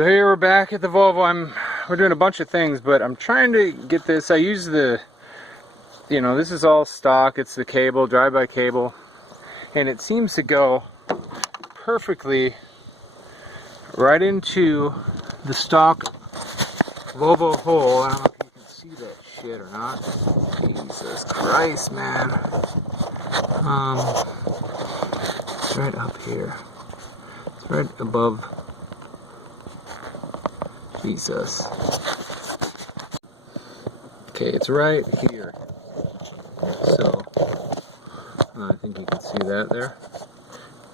So here we're back at the Volvo. We're doing a bunch of things, but I'm trying to get this. I use the, this is all stock. It's the cable, drive-by cable, and it seems to go perfectly right into the stock Volvo hole. I don't know if you can see that shit or not. Jesus Christ, man. It's right up here. It's right above. Jesus. Okay, it's right here. So, I think you can see that there.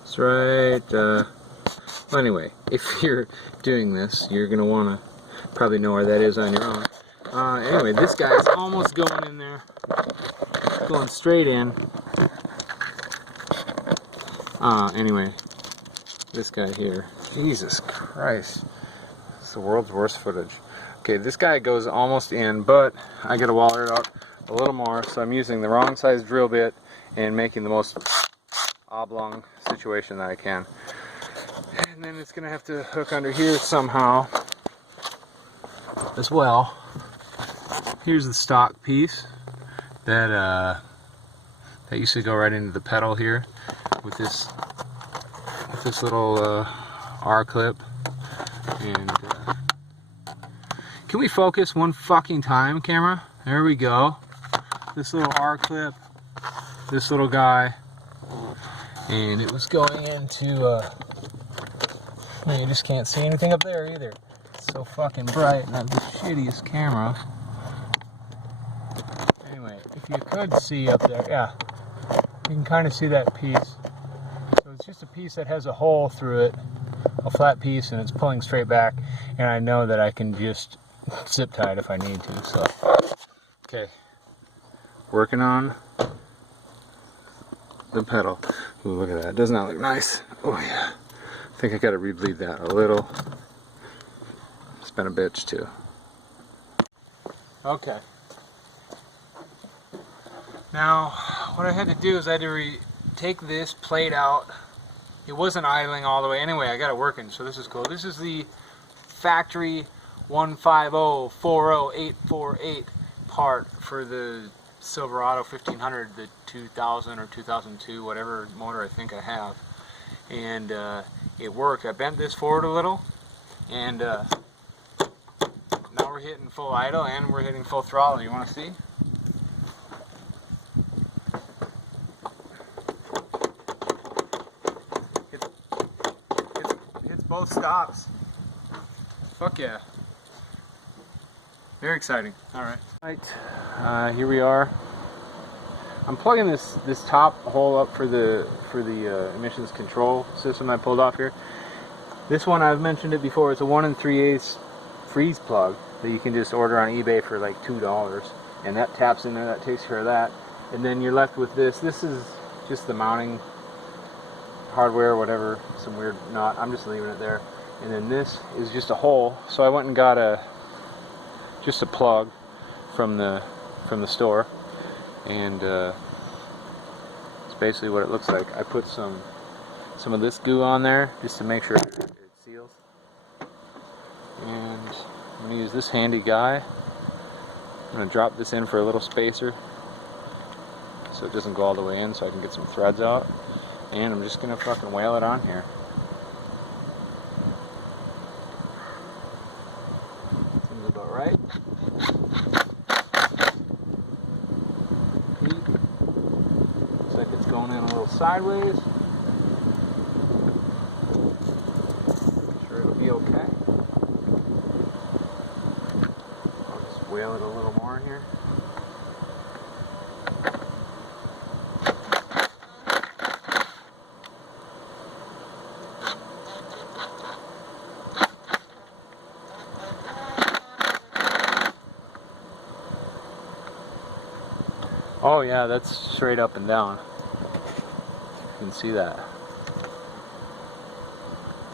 It's right, well, anyway, if you're doing this, you're going to want to probably know where that is on your own. Anyway, this guy's almost going in there. Going straight in. Anyway, this guy here. Jesus Christ. It's the world's worst footage. Okay, this guy goes almost in, but I gotta wire it out a little more, so I'm using the wrong size drill bit and making the most oblong situation that I can. And then it's gonna have to hook under here somehow as well. Here's the stock piece that used to go right into the pedal here with this little R clip. And can we focus one fucking time, camera? There we go. This little R clip, this little guy, and it was going into you just can't see anything up there either. It's so fucking bright, and I have the shittiest camera. Anyway, if you could see up there, yeah, you can kind of see that piece. So it's just a piece that has a hole through it, a flat piece, and it's pulling straight back, and I know that I can just zip tie it if I need to. So okay, working on the pedal. Ooh, look at that, does not look nice. Oh yeah, I think I gotta rebleed that a little. It's been a bitch too. Okay, now what I had to do is I had to take this plate out. It wasn't idling all the way. Anyway, I got it working, so this is cool. This is the factory 150-40848 part for the Silverado 1500, the 2000 or 2002, whatever motor I think I have. And it worked. I bent this forward a little, and now we're hitting full idle and we're hitting full throttle. You want to see? Both stops. Fuck yeah. Very exciting. Alright. Here we are. I'm plugging this top hole up for the emissions control system I pulled off here. This one, I've mentioned it before, it's a 1 3/8 freeze plug that you can just order on eBay for like $2, and that taps in there, that takes care of that. And then you're left with this. This is just the mounting hardware, whatever, some weird knot. I'm just leaving it there. And then this is just a hole. So I went and got just a plug from the store, and it's basically what it looks like. I put some of this goo on there just to make sure it seals. And I'm gonna use this handy guy. I'm gonna drop this in for a little spacer so it doesn't go all the way in, so I can get some threads out. And I'm just gonna fucking whale it on here. Seems about right. Looks like it's going in a little sideways. Sure it'll be okay. I'll just whale it a little more in here. Oh yeah, that's straight up and down. You can see that.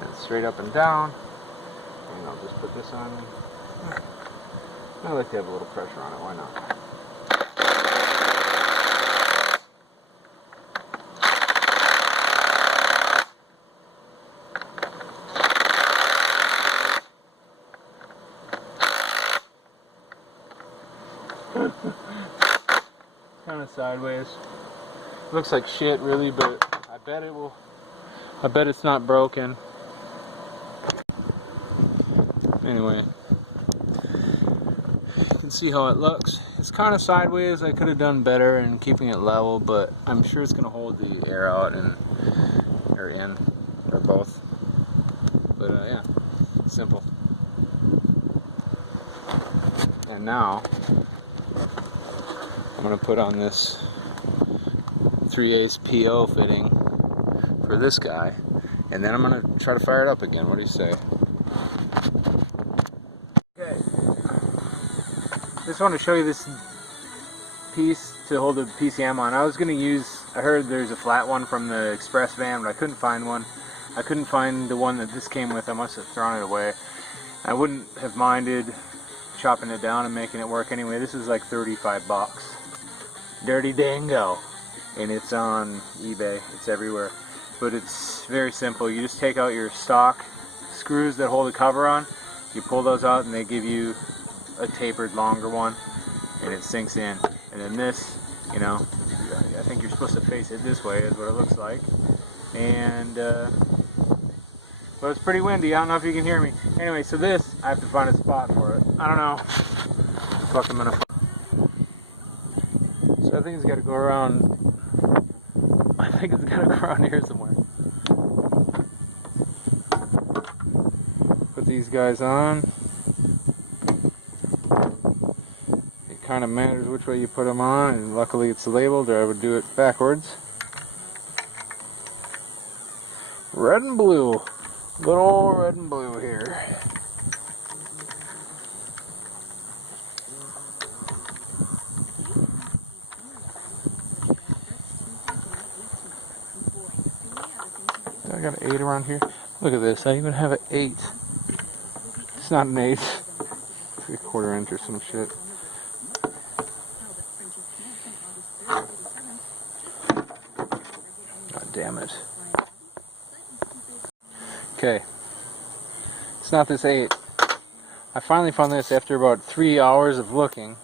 It's straight up and down. And I'll just put this on. I like to have a little pressure on it, why not? Kind of sideways. Looks like shit, really, but I bet it will. I bet it's not broken. Anyway, you can see how it looks. It's kind of sideways. I could have done better in keeping it level, but I'm sure it's going to hold the air out and or in or both. But yeah, simple. And now I'm going to put on this 3/8 PO fitting for this guy, and then I'm going to try to fire it up again. What do you say? Okay. Just want to show you this piece to hold the PCM on. I was going to use, I heard there's a flat one from the express van, but I couldn't find one. I couldn't find the one that this came with. I must have thrown it away. I wouldn't have minded chopping it down and making it work anyway. This is like 35 bucks. Dirty dingo. And it's on eBay. It's everywhere. But it's very simple. You just take out your stock screws that hold the cover on. You pull those out and they give you a tapered longer one. And it sinks in. And then this, you know, I think you're supposed to face it this way is what it looks like. And, well, it's pretty windy. I don't know if you can hear me. Anyway, so this, I have to find a spot for it. I don't know. Fuck, I'm gonna. So I think it's got to go around. I think it's got to go around here somewhere. Put these guys on. It kind of matters which way you put them on, and luckily it's labeled, or I would do it backwards. Red and blue. Good old red and blue here. I got an 8 around here. Look at this. I even have an 8. It's not an 8. It's a 1/4 inch or some shit. God damn it. Okay. It's not this 8. I finally found this after about 3 hours of looking.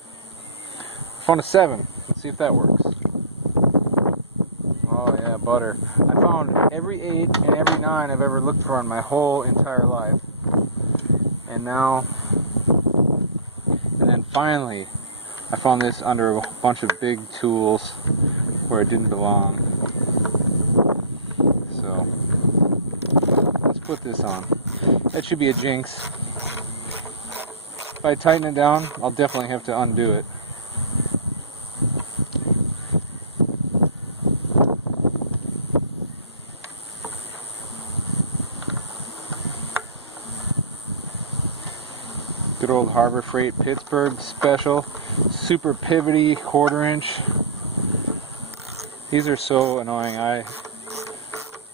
I found a 7. Let's see if that works. Oh yeah, butter. I found every 8 and every 9 I've ever looked for in my whole entire life. And now, and then finally, I found this under a bunch of big tools where it didn't belong. So, let's put this on. That should be a jinx. If I tighten it down, I'll definitely have to undo it. Good old Harbor Freight Pittsburgh special, super pivoty 1/4 inch. These are so annoying. I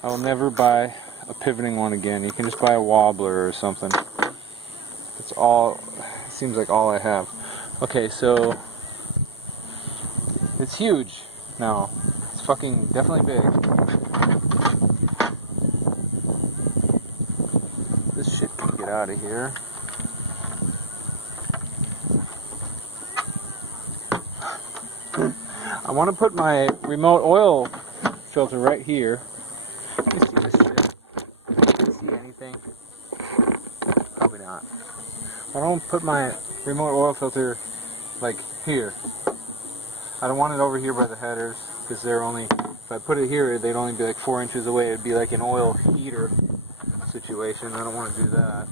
will never buy a pivoting one again. You can just buy a wobbler or something. It's all, it seems like all I have. Okay, so it's huge now. It's fucking definitely big. This shit can get out of here. I want to put my remote oil filter right here. Let me see this shit. Can you see anything? Probably not. I don't put my remote oil filter like here. I don't want it over here by the headers because they're only, if I put it here, they'd only be like 4 inches away. It'd be like an oil heater situation. I don't want to do that.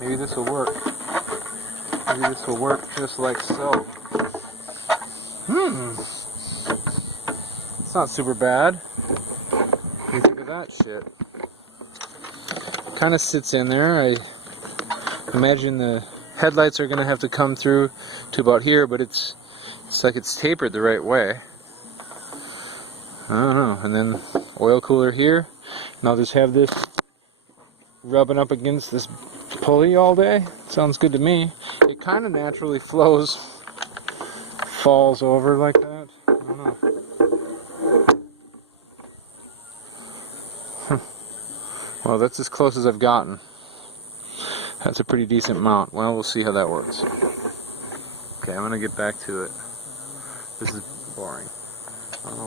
Maybe this will work. Maybe this will work just like so. It's not super bad. What do you think of that shit? Kind of sits in there. I imagine the headlights are going to have to come through to about here, but it's like it's tapered the right way. I don't know. And then oil cooler here. And I'll just have this rubbing up against this pulley all day. Sounds good to me. It kind of naturally falls over like that. I don't know. Well, that's as close as I've gotten. That's a pretty decent mount. Well, we'll see how that works. Okay, I'm gonna get back to it. This is boring.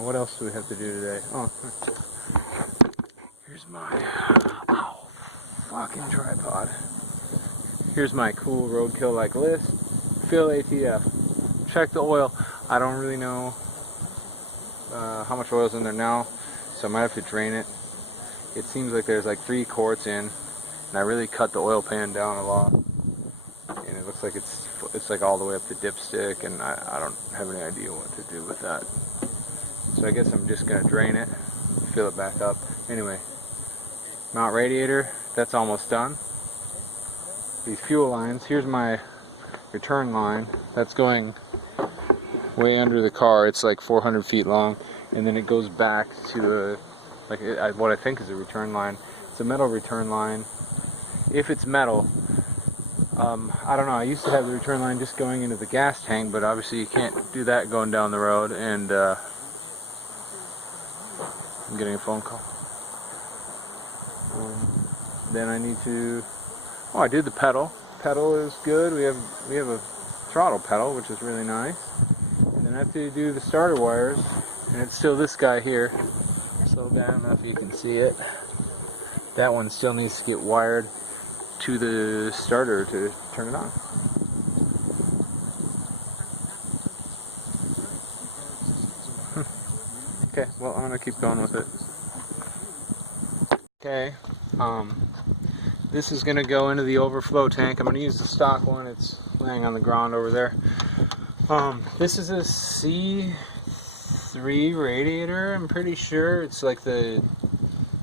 What else do we have to do today? Oh, here's my fucking tripod. Here's my cool roadkill like list. Fill ATF. Check the oil. I don't really know how much oil's in there now, so I might have to drain it. It seems like there's like 3 quarts in, and I really cut the oil pan down a lot, and it looks like it's like all the way up to dipstick, and I don't have any idea what to do with that. So I guess I'm just gonna drain it, fill it back up. Anyway, mount radiator, that's almost done. These fuel lines, here's my return line. That's going way under the car. It's like 400 feet long, and then it goes back to what I think is a return line. It's a metal return line. If it's metal, I don't know. I used to have the return line just going into the gas tank, but obviously you can't do that going down the road. And I'm getting a phone call. Then I need to. Oh, I did the pedal. Pedal is good. We have a throttle pedal, which is really nice. And then I have to do the starter wires, and it's still this guy here. So I don't know if you can see it. That one still needs to get wired to the starter to turn it on. Okay, well, I'm gonna keep going with it. Okay, this is gonna go into the overflow tank. I'm gonna use the stock one. It's laying on the ground over there. This is a C3 radiator. I'm pretty sure it's like the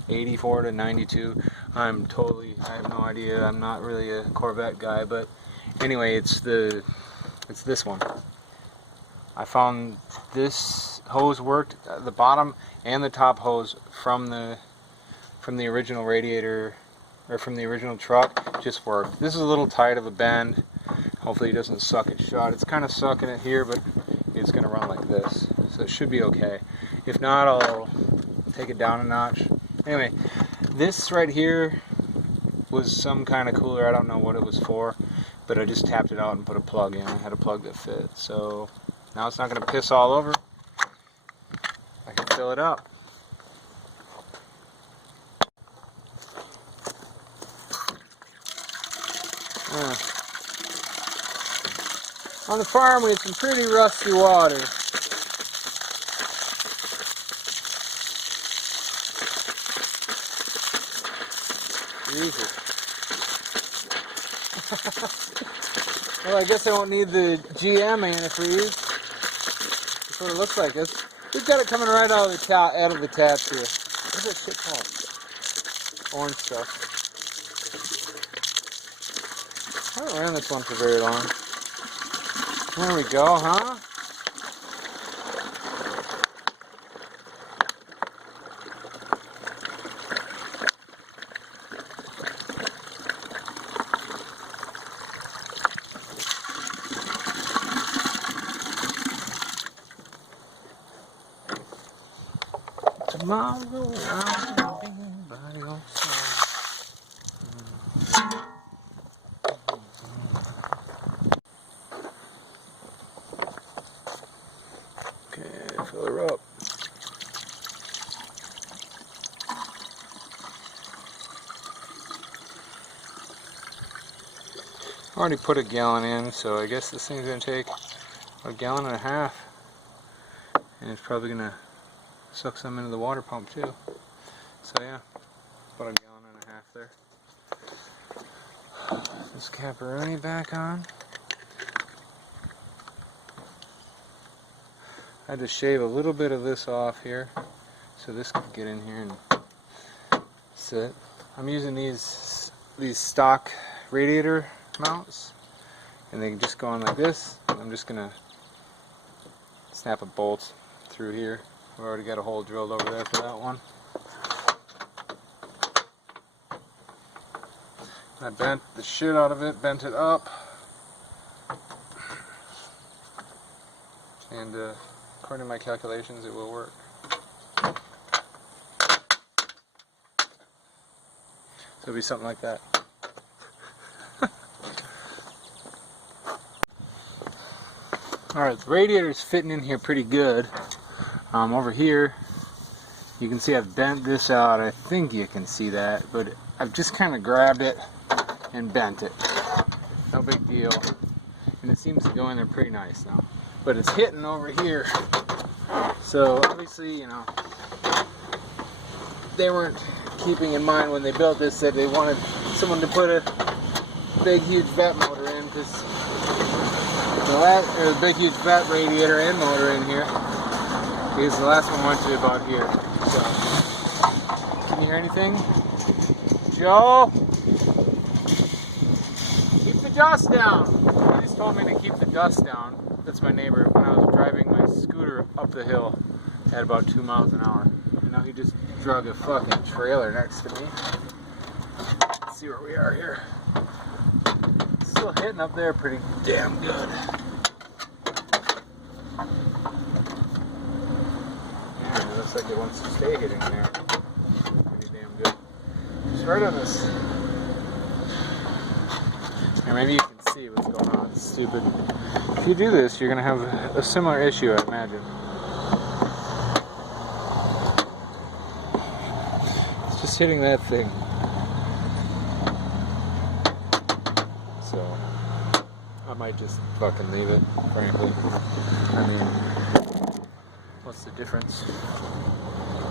84 to 92. I have no idea. I'm not really a Corvette guy, but anyway, it's this one. I found this hose worked, the bottom and the top hose from the original radiator, or from the original truck, just worked. This is a little tight of a bend. Hopefully it doesn't suck it shut. It's kind of sucking it here, but it's going to run like this, so it should be okay. If not, I'll take it down a notch. Anyway, this right here was some kind of cooler. I don't know what it was for, but I just tapped it out and put a plug in. I had a plug that fit, so now it's not going to piss all over. I can fill it up. On the farm we had some pretty rusty water. Jesus. Well, I guess I won't need the GM antifreeze. That's what it looks like. We've got it coming right out of the taps here. What's that shit called? Orange stuff. I haven't ran this one for very long. There we go, huh? Tomorrow I'll be anybody else. Okay, fill her up. I already put a gallon in, so I guess this thing's going to take a gallon and a half. And it's probably going to suck some into the water pump too. So yeah, about a gallon and a half there. This caparoni back on. I had to shave a little bit of this off here so this could get in here and sit. I'm using these stock radiator mounts, and they can just go on like this. I'm just gonna snap a bolt through here. I've already got a hole drilled over there for that one. I bent the shit out of it, bent it up, and according to my calculations, it will work. So it'll be something like that. Alright, the radiator's fitting in here pretty good. Over here, you can see I've bent this out. I think you can see that, but I've just kind of grabbed it and bent it. No big deal. And it seems to go in there pretty nice now. But it's hitting over here. So obviously, you know, they weren't keeping in mind when they built this that they wanted someone to put a big huge vet motor in, because the big huge vet radiator and motor in here, because the last one went to about here. So, can you hear anything? Joe? Keep the dust down. He just told me to keep the dust down. That's my neighbor. When I was driving my scooter up the hill at about 2 miles an hour. And now he just drug a fucking trailer next to me. Let's see where we are here. Still hitting up there pretty damn good. Yeah, it looks like it wants to stay hitting there. Pretty damn good. Just right on this. Or maybe you can see what's going on. It's stupid. If you do this, you're going to have a similar issue, I imagine. It's just hitting that thing. So, I might just fucking leave it, frankly. I mean, what's the difference?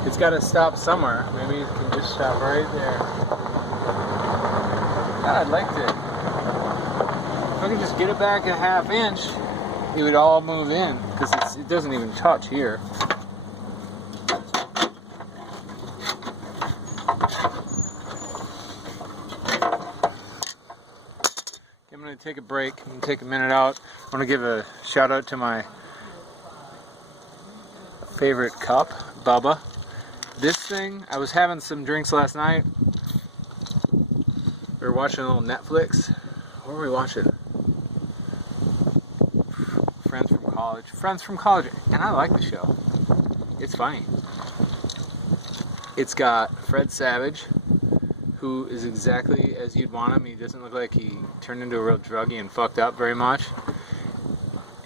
It's got to stop somewhere. Maybe it can just stop right there. God, I'd like to. If I could just get it back a half inch, it would all move in, because it doesn't even touch here. I'm going to take a break and take a minute out. I want to give a shout out to my favorite cup, Bubba. This thing, I was having some drinks last night. We were watching a little Netflix. What were we watching? Friends from college, and I like the show. It's funny. It's got Fred Savage, who is exactly as you'd want him. He doesn't look like he turned into a real druggie and fucked up very much,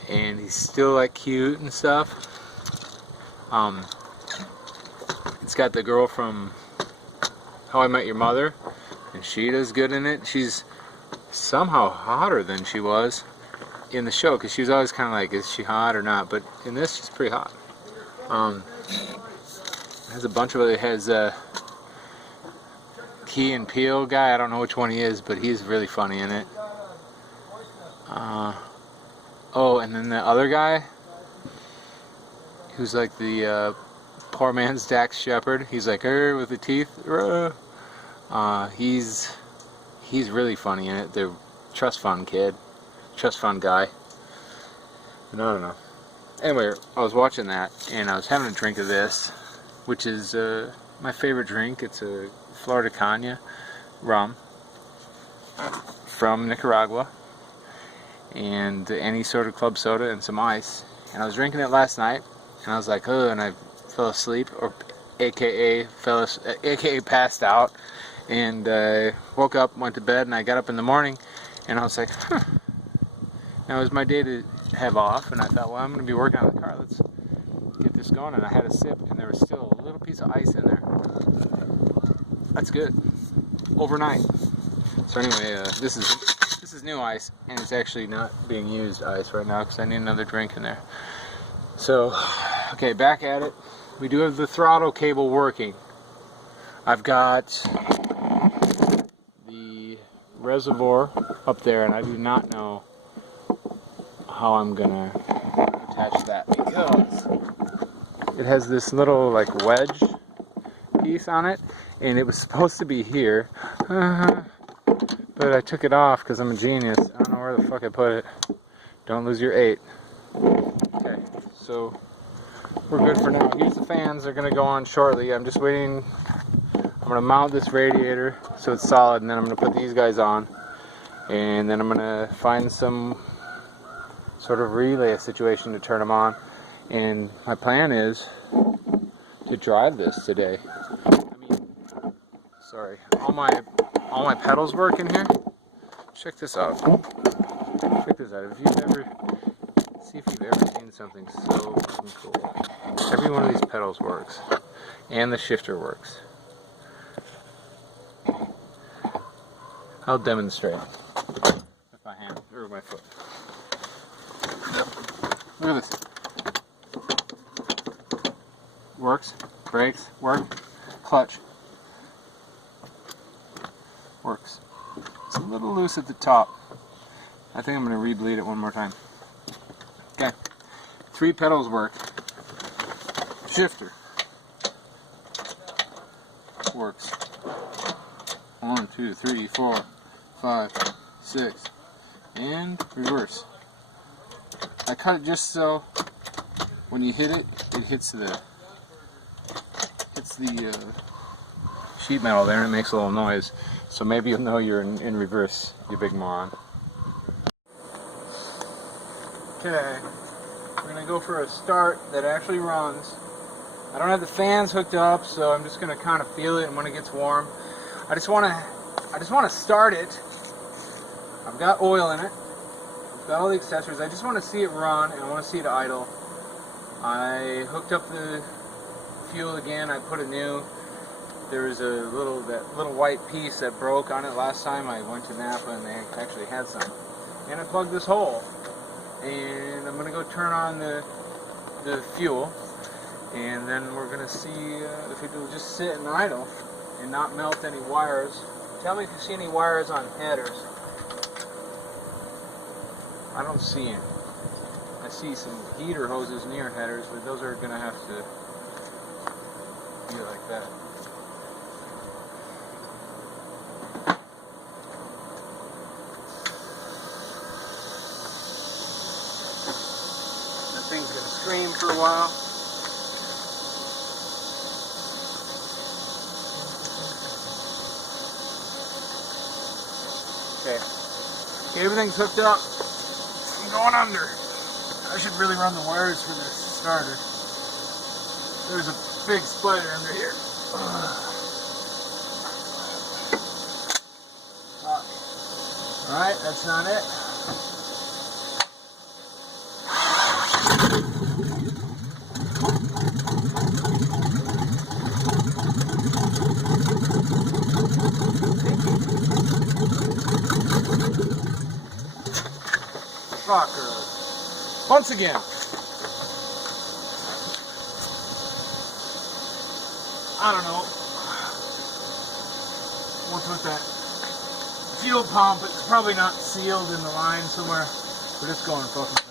and he's still like cute and stuff. It's got the girl from How I Met Your Mother, and she does good in it. She's somehow hotter than she was in the show, because she was always kind of like, is she hot or not? But in this, she's pretty hot. Has a bunch of other, has Key and Peele guy, I don't know which one he is, but he's really funny in it. Oh, and then the other guy, who's like the poor man's Dax Shepard, he's like, with the teeth, he's really funny in it. The trust fund kid. Trust fund guy. But I don't know. Anyway, I was watching that, and I was having a drink of this, which is my favorite drink. It's a Florida Caña rum from Nicaragua, and any sort of club soda and some ice. And I was drinking it last night, and I was like, oh, and I fell asleep, or aka passed out, and woke up, went to bed, and I got up in the morning, and I was like, huh. Now it was my day to have off, and I thought, well, I'm going to be working on the car. Let's get this going. And I had a sip, and there was still a little piece of ice in there. That's good. Overnight. So anyway, this is new ice, and it's actually not being used ice right now because I need another drink in there. So, okay, back at it. We do have the throttle cable working. I've got the reservoir up there, and I do not know how I'm gonna attach that, because it has this little like wedge piece on it, and it was supposed to be here, but I took it off because I'm a genius. I don't know where the fuck I put it. Don't lose your 8. Okay, so we're good for now. Here's the fans. They're gonna go on shortly. I'm just waiting. I'm gonna mount this radiator so it's solid, and then I'm gonna put these guys on, and then I'm gonna find some sort of relay situation to turn them on, and my plan is to drive this today. I mean, sorry, all my all my pedals work in here. Check this out. Check this out. See if you've ever seen something so fucking cool. Every one of these pedals works. And the shifter works. I'll demonstrate with my hand, or my foot. Look at this. Works. Brakes. Work. Clutch. Works. It's a little loose at the top. I think I'm going to re-bleed it one more time. Okay. 3 pedals work. Shifter. Works. 1, 2, 3, 4, 5, 6. And reverse. I cut it just so when you hit it, it hits the sheet metal there and it makes a little noise. So maybe you'll know you're in reverse, you big moron. Okay, we're going to go for a start that actually runs. I don't have the fans hooked up, so I'm just going to kind of feel it, and when it gets warm, I just want to start it. I've got oil in it. I've got all the accessories. I just want to see it run, and I want to see it idle. I hooked up the fuel again. I put a new. There was that little white piece that broke on it last time. I went to Napa, and they actually had some. And I plugged this hole. And I'm going to go turn on the fuel, and then we're going to see if it will just sit and idle and not melt any wires. Tell me if you see any wires on headers. I don't see any. I see some heater hoses near headers, but those are going to have to be like that. Thing's gonna scream for a while. Okay, everything's hooked up. I'm going under. I should really run the wires for this starter. There's a big spider under here. Alright, that's not it. Fucker. Once again. I don't know. What's with that fuel pump? It's probably not sealed in the line somewhere. We're just going fucking crazy.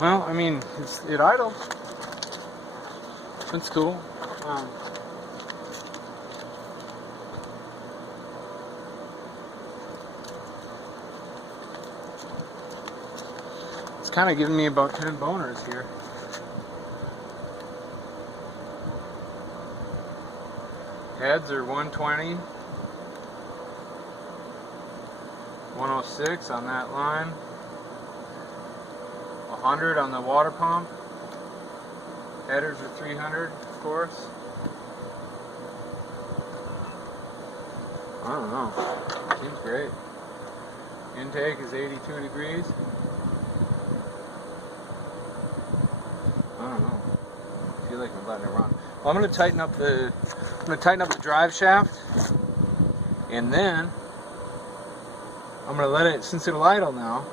Well, I mean, it idled. That's cool. It's kind of giving me about 10 boners here. Heads are 120, 106 on that line, 100 on the water pump. Headers are 300, of course. I don't know. Seems great. Intake is 82 degrees. I don't know. I feel like I'm letting it run. Well, I'm going to tighten up the drive shaft, and then I'm going to let it, since it'll idle now,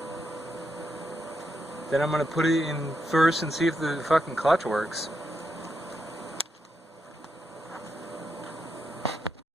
then I'm going to put it in first and see if the fucking clutch works.